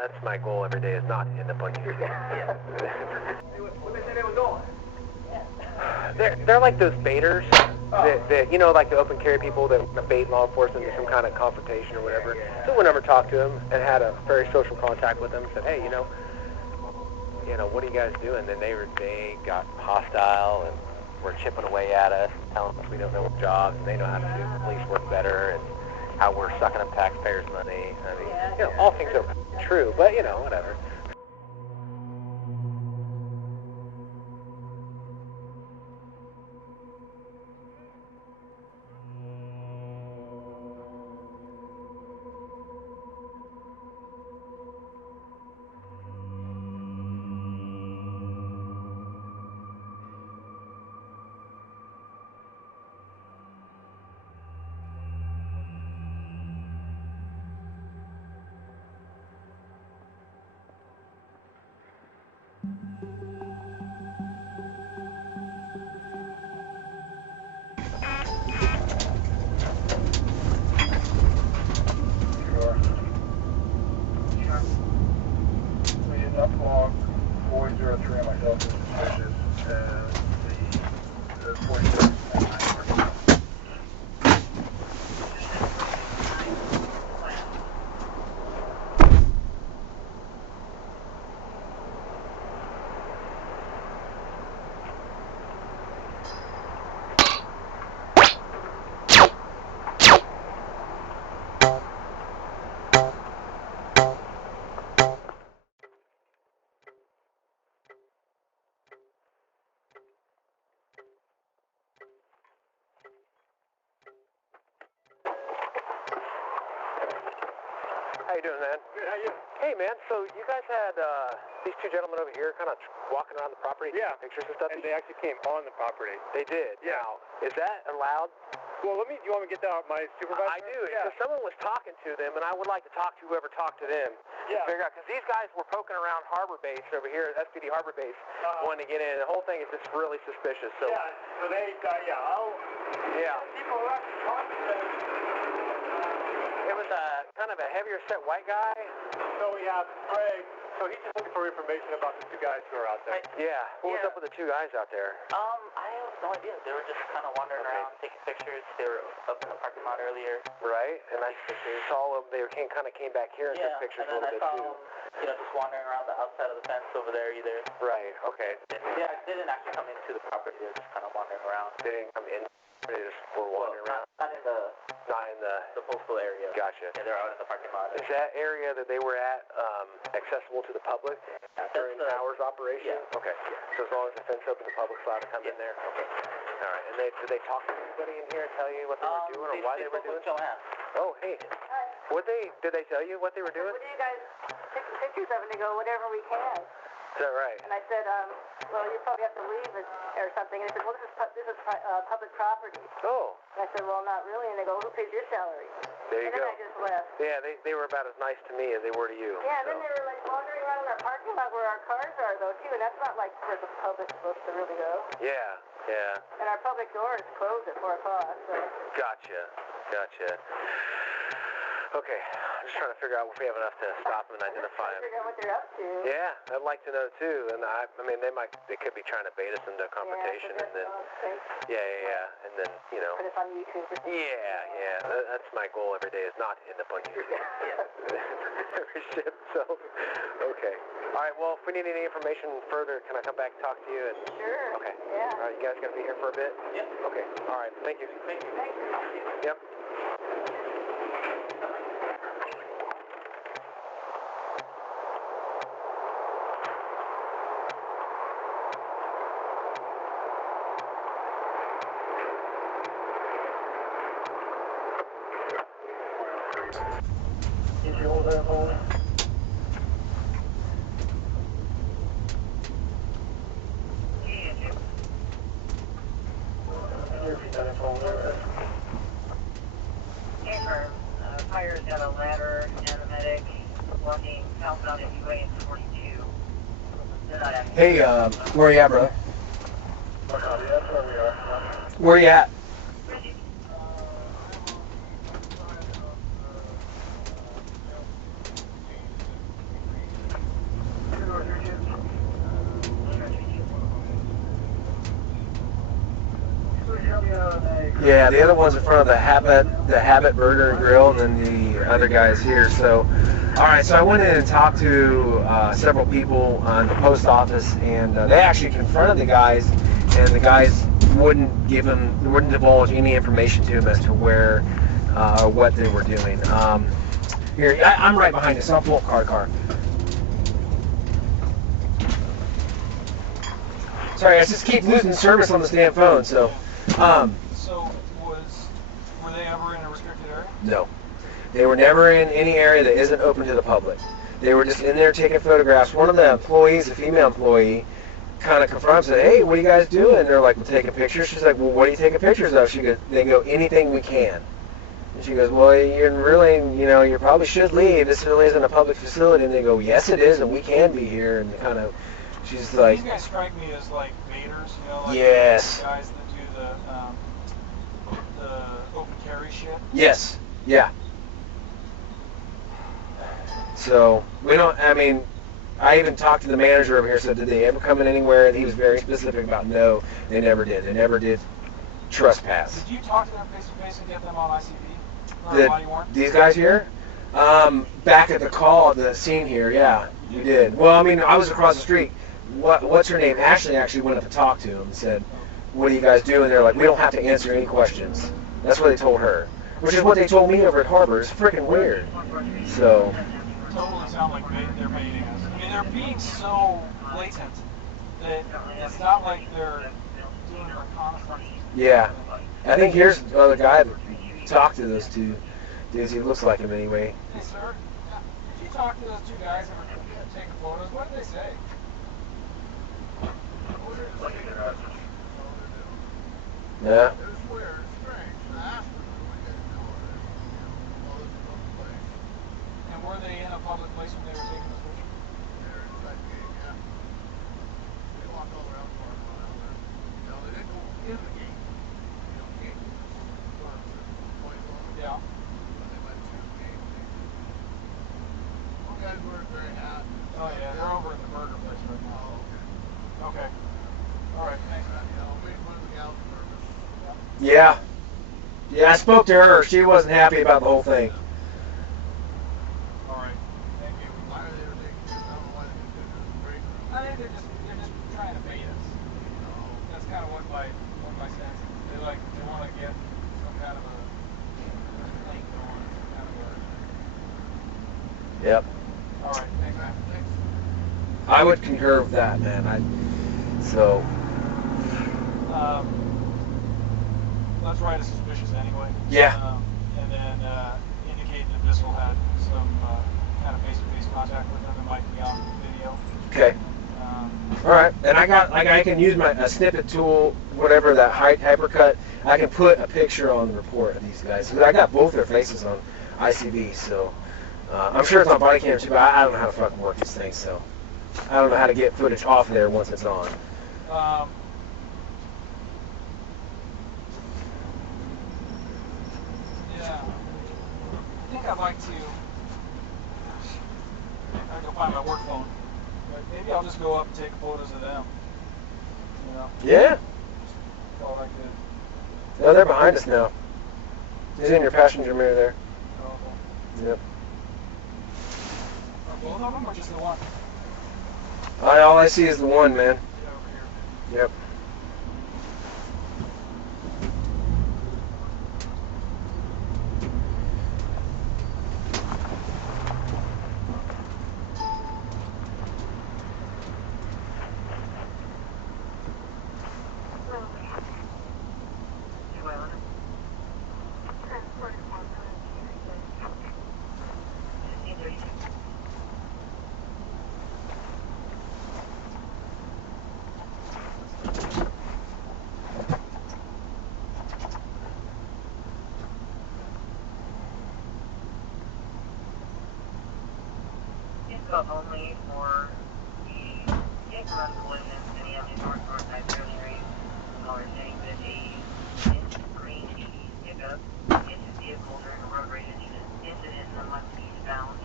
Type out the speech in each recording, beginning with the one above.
that's my goal every day, is not to end up on YouTube. Where they say they were going? They're like those baiters, that, you know, like the open carry people that bait law enforcement into some kind of confrontation or whatever. So we never talked to them and had a very social contact with them. Said, hey, you know, what are you guys doing? And they got hostile and were chipping away at us, telling us we don't know what jobs, and they know how to do police work better, and how we're sucking up taxpayers' money. I mean, you know, all things are true, but, you know, whatever. How you doing, man? Good, how you? Hey, man, so you guys had these two gentlemen over here kind of walking around the property, Yeah. taking pictures and stuff? And they actually came on the property. They did. Yeah. Now, is that allowed? Well, do you want me to get that my supervisor? I do. Yeah. Because someone was talking to them, and I would like to talk to whoever talked to them. Yeah. To figure out, because these guys were poking around Harbor Base over here, SPD Harbor Base, wanting to get in. The whole thing is just really suspicious. So. Yeah. So they, Yeah. People who actually talked to them. It was kind of a heavier set white guy. So we have Craig. So he's just looking for information about the two guys who are out there. Yeah. What was up with the two guys out there? I have no idea. They were just kind of wandering around, taking pictures. They were up in the parking lot earlier. Right. And I saw them. They kind of came back here and took pictures a little bit too. You know, just wandering around the outside of the fence over there either. Right. Okay. Yeah, they didn't actually come into the property. They were just kind of wandering around. They didn't come in. They just were wandering around. Not in the postal area. Gotcha. Yeah, they're out in the parking lot. Is that area that they were at accessible to the public during hours operation? Yeah. Okay. So as long as the fence open, the public's allowed to come in there? Okay. All right. And did they talk to anybody in here and tell you what they were doing or why they were doing it? Oh, hey. Did they tell you what they were doing? What do you guys take pictures of? And they go, whatever we can. Is that right? And I said, well, you probably have to leave it or something. And they said, well, this is public property. Oh. And I said, well, not really. And they go, who pays your salary? There you go. And then I just left. Yeah, they were about as nice to me as they were to you. Yeah, and then they were like wandering around in our parking lot where our cars are, though, too. And that's not like where the public's supposed to really go. Yeah, yeah. And our public door is closed at 4 o'clock, so. Gotcha. Okay, I'm just trying to figure out if we have enough to stop them and identify them. Figure out what they're up to. Yeah, I'd like to know too. And I mean, they could be trying to bait us into a confrontation, and then and then Put us on YouTube. Yeah. That's my goal every day, is not to end up on YouTube. Every shit. So, okay. All right. Well, if we need any information further, can I come back and talk to you? Sure. Okay. Yeah. All right. You guys gonna be here for a bit? Yeah. Okay. All right. Thank you. Thank you. Yep. Did you hold that phone? Fire's got a ladder and a medic walking southbound at UA and 42. Hey, where you at, brother? That's where we are. Where you at? Yeah, the other one's in front of the Habit Burger and Grill, and then the other guy's here. So, all right. So I went in and talked to several people on the post office, and they actually confronted the guys, and the guys wouldn't divulge any information to him as to where, what they were doing. Here, I'm right behind you, so I'll pull up car. Sorry, I just keep losing service on this damn phone, so. So, were they ever in a restricted area? No. They were never in any area that isn't open to the public. They were just in there taking photographs. One of the employees, a female employee, kind of confronted and said, "Hey, what are you guys doing?" And they're like, "We're taking pictures." She's like, "Well, what are you taking pictures of?" They go, "Anything we can." And she goes, "Well, you probably should leave. This really isn't a public facility." And they go, "Yes, it is, and we can be here." And kind of, she's like, "These guys strike me as like baiters, like yes, the guys that do the open carry shit." Yes, yeah. So we don't. I mean, I even talked to the manager over here. Said, "Did they ever come in anywhere?" And he was very specific about no, they never did. They never did trespass. Did you talk to them face to face and get them on ICV? These guys here? Back at the scene here, yeah, you did. Well, I mean, I was across the street. What's her name? Ashley actually went up to talk to him and said, "What do you guys do?" And they're like, "We don't have to answer any questions." That's what they told her, which is what they told me over at Harbor. It's freaking weird. So. Totally sound like they're baiting us. I mean, they're being so blatant that it's not like they're doing reconnaissance. Yeah, I think here's the other guy that talked to those two dudes. He looks like him anyway. Hey, sir, did you talk to those two guys that were taking photos? What did they say? Yeah. And were they in a public place when they were taking those pictures? They walked all around the park around there. They didn't go in the gate. Yeah. But they went to the gate. One guy's wearing a gray hat. Oh yeah, they're over in the burger place right now. Oh, Okay. okay. All right, thanks. Waiting for the gals nervous. Yeah. Yeah, I spoke to her. She wasn't happy about the whole thing. All right. Thank you. Why are they taking this? I don't know why they did this in the break room. I think they're just trying to bait us. That's kind of what my sense is. They want to get some kind of a link going, some kind of a. Yep. All right. Thanks, man. Thanks. I would concur with that, man. So. Let's write a suspicious anyway. Yeah. And then indicate that Bissell had some kind of face-to-face contact with them. It might be on video. Okay. All right. And I can use a snippet tool, whatever that hypercut. I can put a picture on the report of these guys. I got both their faces on ICV, so I'm sure it's on Bodycam too. But I don't know how to fucking work these things, so I don't know how to get footage off there once it's on. Yeah. I think I'd like to. I gotta go find my work phone. But maybe I'll just go up and take photos of them. You know? Yeah. That's all I could. No, they're behind us now. He's in your passenger mirror there. Oh, Yep. are both of them or just the one? All I see is the one, man. Yeah, over here. Yep. Only for the increment collision any of the north-north side fairly range. Caller saying that a green pickup hit his vehicle during a road rage incident in the left eastbound.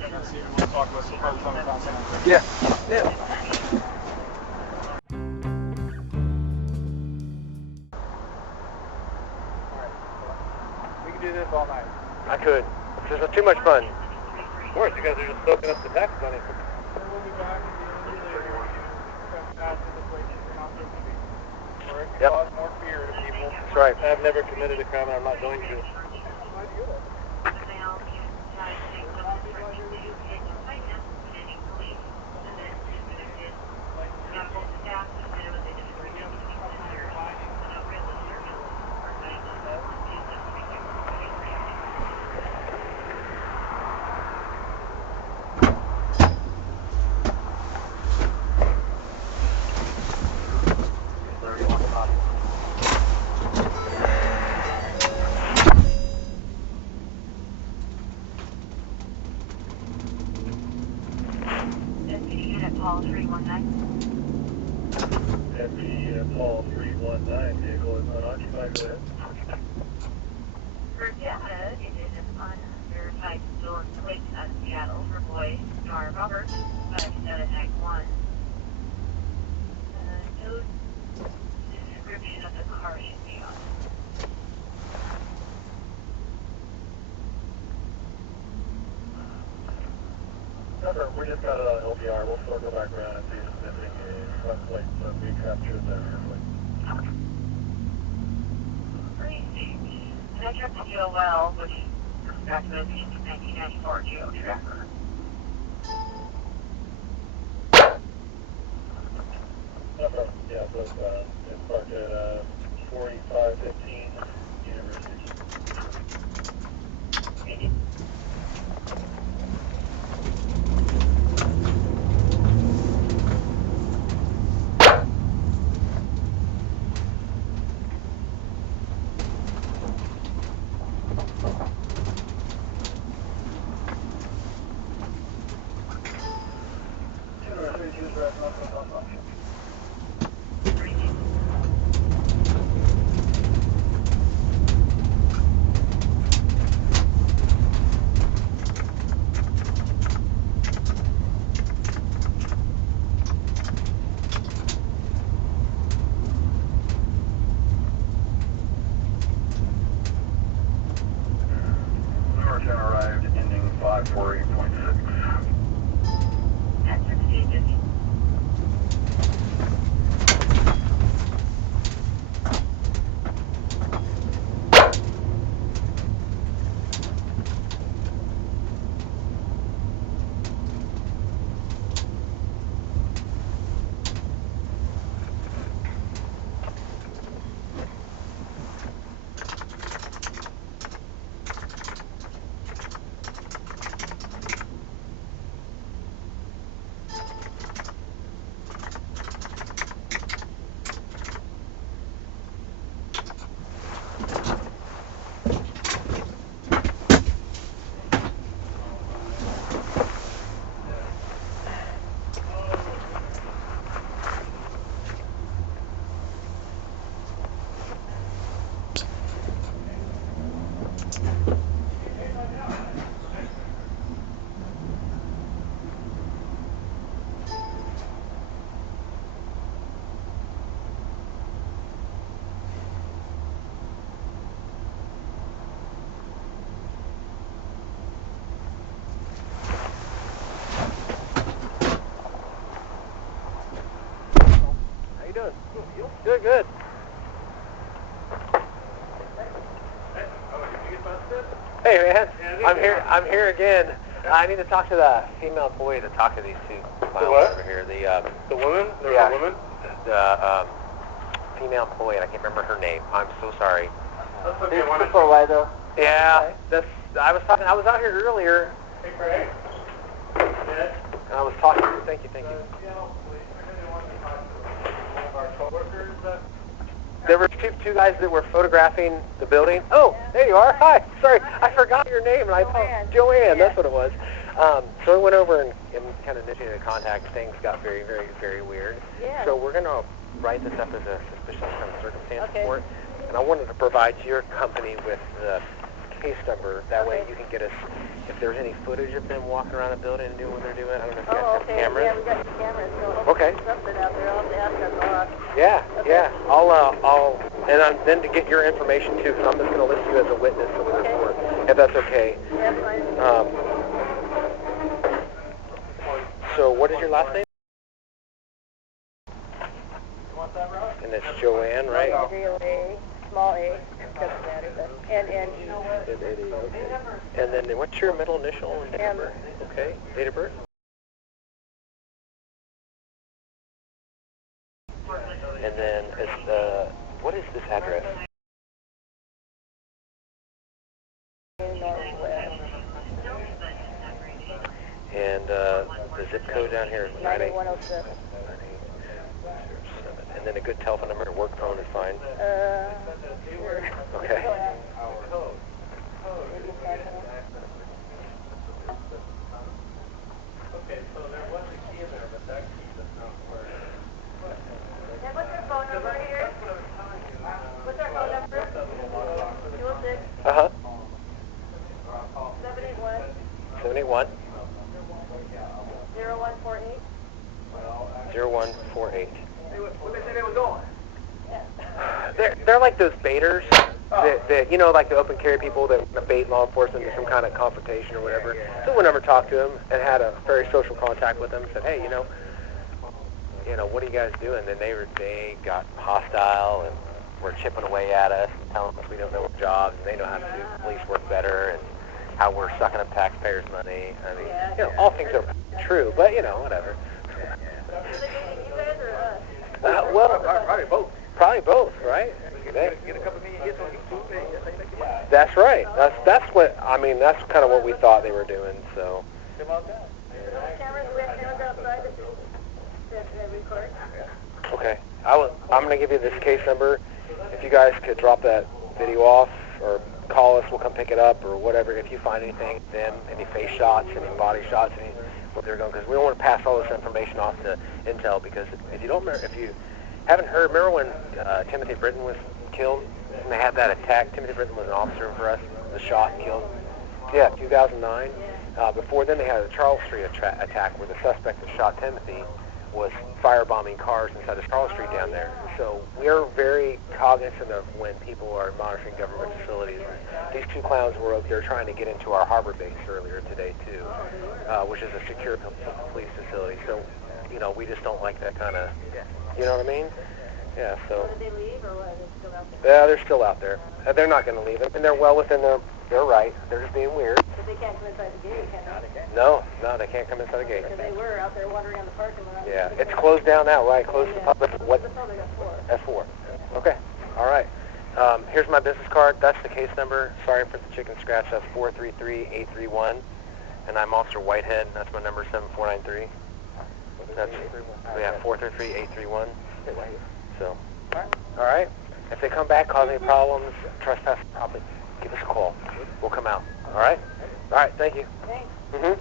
Let's see if we'll talk about some probably coming down San Yeah. Yeah. all night. I could. This is too much fun. Of course, you guys are just soaking up the tax money. Then we'll be back at the end of the day. Come back to the place you're not supposed to be. Or it can Yep. cause more fear to people. That's right. I've never committed a crime and I'm not going to. Paul 319. Deputy Paul 319, vehicle is unoccupied, go ahead. For data, it is an unverified stolen plate out of Seattle for boy Star Robert, 5791. No description of the car should be on it. Remember, we just got it on LPR. We'll circle back around and see if it's missing a front plate, so we captured the rear plate. Great. And I checked the GOL, which back to the 1994 Geo Tracker. Yeah, so it's parked at 4515 University. Arrived, ending 548.6. At 1650. Good, good. Hey man, I'm here again. I need to talk to the female employee to talk to these two clowns over here. The woman? There's yeah, a woman? The female employee, and I can't remember her name. I'm so sorry. That's okay, one For a while though. Yeah, I was out here earlier. Hey, Craig. Yes. And I was talking. Thank you. Seattle Police, I really wanted to talk to one of our coworkers that... There were two guys that were photographing the building. Oh, there you are. Hi. Sorry, I forgot your name. And I thought Joanne. That's what it was. So we went over and kind of initiated a contact. Things got very, very, very weird. Yeah. So we're going to write this up as a suspicious kind of circumstance Okay. report. And I wanted to provide your company with the case number. That way you can get us, if there's any footage of them walking around the building and doing what they're doing. I don't know if you guys Oh, have okay. cameras. Yeah, we got the cameras. So Okay. something out there. I'll have to ask our boss. Yeah, Okay. yeah. Then to get your information too, because I'm just going to list you as a witness for this report. if that's okay. That's fine. So what is your last name? And it's Joanne, right? J-O-A, small a, doesn't matter, but N-N-E. Okay. And then what's your middle initial and date of birth? Okay. Date of birth? And then what is this address? Northwest. And the zip code down here is 98107. 9807. And then a good telephone number, work phone is fine. Sure. Okay. Maybe a second. Okay, so there was a key in there, but that key does not work. And what's your phone number here? What's our phone number? 206 Uh-huh. 781 781 0148. 0148. What they say they were doing? They're like those baiters that you know, like the open carry people that bait law enforcement into some kind of confrontation or whatever. So we never talked to them and had a very social contact with them. Said, hey, you know, what are you guys doing? And they got hostile and were chipping away at us and telling us we don't know our jobs and they know how to do police work better and how we're sucking up taxpayers' money. I mean, all things are true, but whatever. You guys or us? Well, Probably both. probably both, right? Get a couple million hits on YouTube, and that's how you make your money. That's right. That's what I mean. That's kind of what we thought they were doing. So. Cameras, we have cameras outside that record. Okay. I'm gonna give you this case number. If you guys could drop that video off or call us, we'll come pick it up or whatever. If you find anything, any face shots, any body shots, what they're going, because we don't want to pass all this information off to Intel. Because if you haven't heard, remember when Timothy Britton was killed? When they had that attack, Timothy Britton was an officer for us, was shot and killed. Yeah, 2009. Before then, they had a Charles Street attack where the suspect that shot Timothy was firebombing cars inside of Charles Street down there. So we are very cognizant of when people are monitoring government facilities. These two clowns were out there trying to get into our harbor base earlier today too, which is a secure police facility. So, we just don't like that kind of, you know what I mean? Yeah, so. Did they leave or what? Are they still out there? Yeah, they're still out there. They're not going to leave it, and they're well within their right. They're just being weird. But they can't come inside the gate, can they? No, they can't come inside the gate. Because they were out there wandering on the parking lot. Yeah, it's closed down now, right? Closed to the public. What? That's all they got for. That's 4. Okay. All right. Here's my business card. That's the case number. Sorry for the chicken scratch. That's 433-831. And I'm Officer Whitehead. That's my number, 7493. That's 433-831. So, all right. If they come back, cause any problems, trespass, probably give us a call. We'll come out. All right. All right. Thank you. Thanks. Mhm.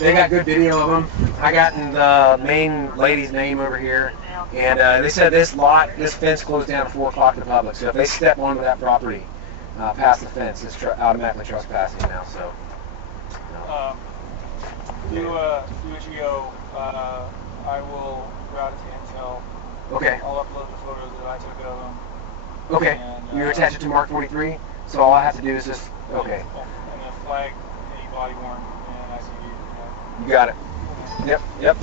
They got good video of them. I got the main lady's name over here, and they said this fence closed down at 4 o'clock to the public. So if they step onto that property past the fence, it's automatically trespassing now. So. Do a geo. I will route it to Intel. Okay. I'll upload the photos that I took of them. Okay. And, You attach it to Mark 43, so all I have to do is just, okay. And then flag any body worn and ICD. You got it. Yep, yep.